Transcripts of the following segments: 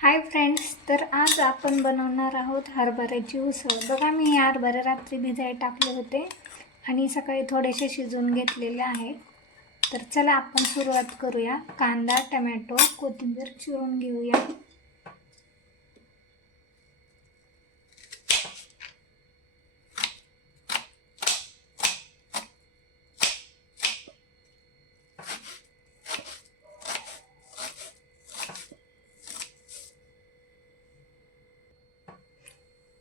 Hi friends, तर आज आपण बनवणार आहोत हरभऱ्याची उसळ। बघा, मी हे हरभरे रात्री भिजायला टाकले होते आणि सकाळी थोडेसे शिजवून घेतलेले आहे। तर चला आपण सुरुवात करूया। कांदा, टोमॅटो, कोथिंबीर चिरून घेऊया।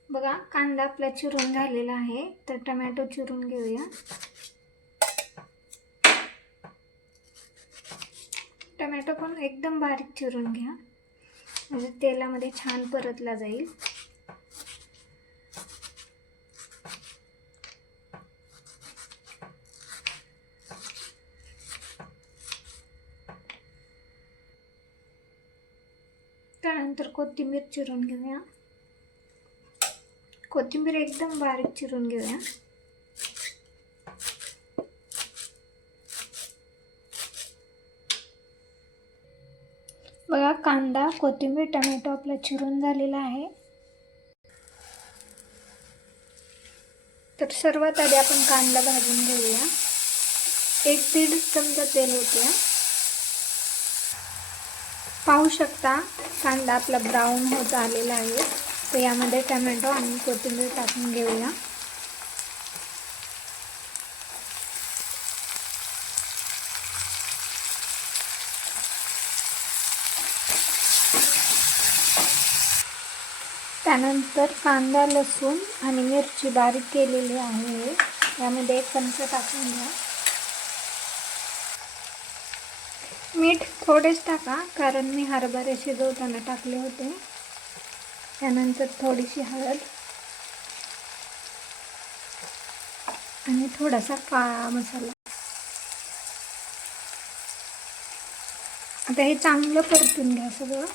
बघा, कांदा आपला चिरून झालेला आहे, तर टोमॅटो चिरून घेऊया। टोमॅटो पण एकदम बारीक चिरून घ्या, म्हणजे तेलामध्ये छान परतला जाईल। त्यानंतर कोथिंबीर चिरून घेऊया। कोथिंबीर एकदम बारीक चिरून घेऊया। बघा, कांदा, कोथिंबीर, टोमॅटो आपला चिरून झालेला आहे। तर सर्वात आधी आपण कांदा भाजून घेऊया। 1-1.5 चमचा तेल होते। पाहू शकता, कांदा आपला ब्राऊन होत आलेला आहे। तर यामध्ये टोमॅटो आणि कोथिंबीर टाकून घेऊया। त्यानंतर कांदा, लसूण आणि मिरची बारीक केलेली आहे, यामध्ये 1 चमचा टाकून घ्या। मीठ थोडेच टाका, कारण मी हरभरे शिजवताना टाकले होते। त्यानंतर थोडीशी हळद आणि थोडासा काळा मसाला। आता हे चांगलं परतून घ्या सगळं।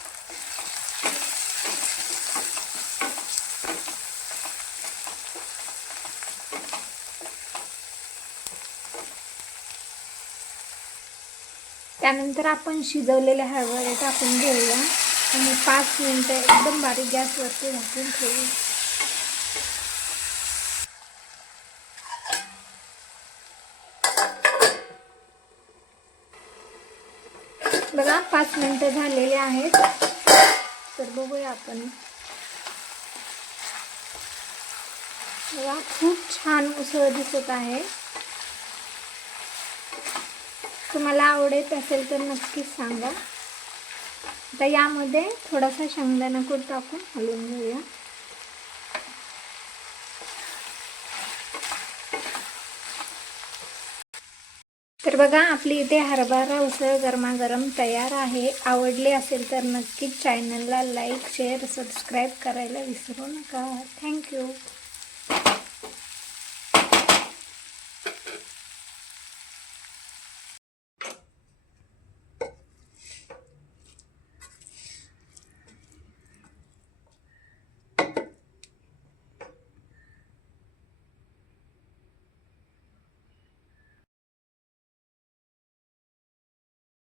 त्यानंतर आपण शिजवलेले हरभरे टाकून घेऊया आणि 5 मिनिटं एकदम बारीक गॅसवरती झाकून ठेवूया। बघा, 5 मिनिटं झालेले आहेत। तर बघूया आपण। बघा, खूप छान उसळ दिसत आहे। तुम्हाला आवडत असेल तर नक्कीच सांगा। आता यामध्ये थोडासा शेंगदाणा कूट टाकून हलवून घेऊया। तर बघा, आपली इथे हरभरा उसळ गरमागरम तयार आहे। आवडले असेल तर नक्कीच चॅनलला लाईक, शेअर, सबस्क्राईब करायला विसरू नका। थँक्यू।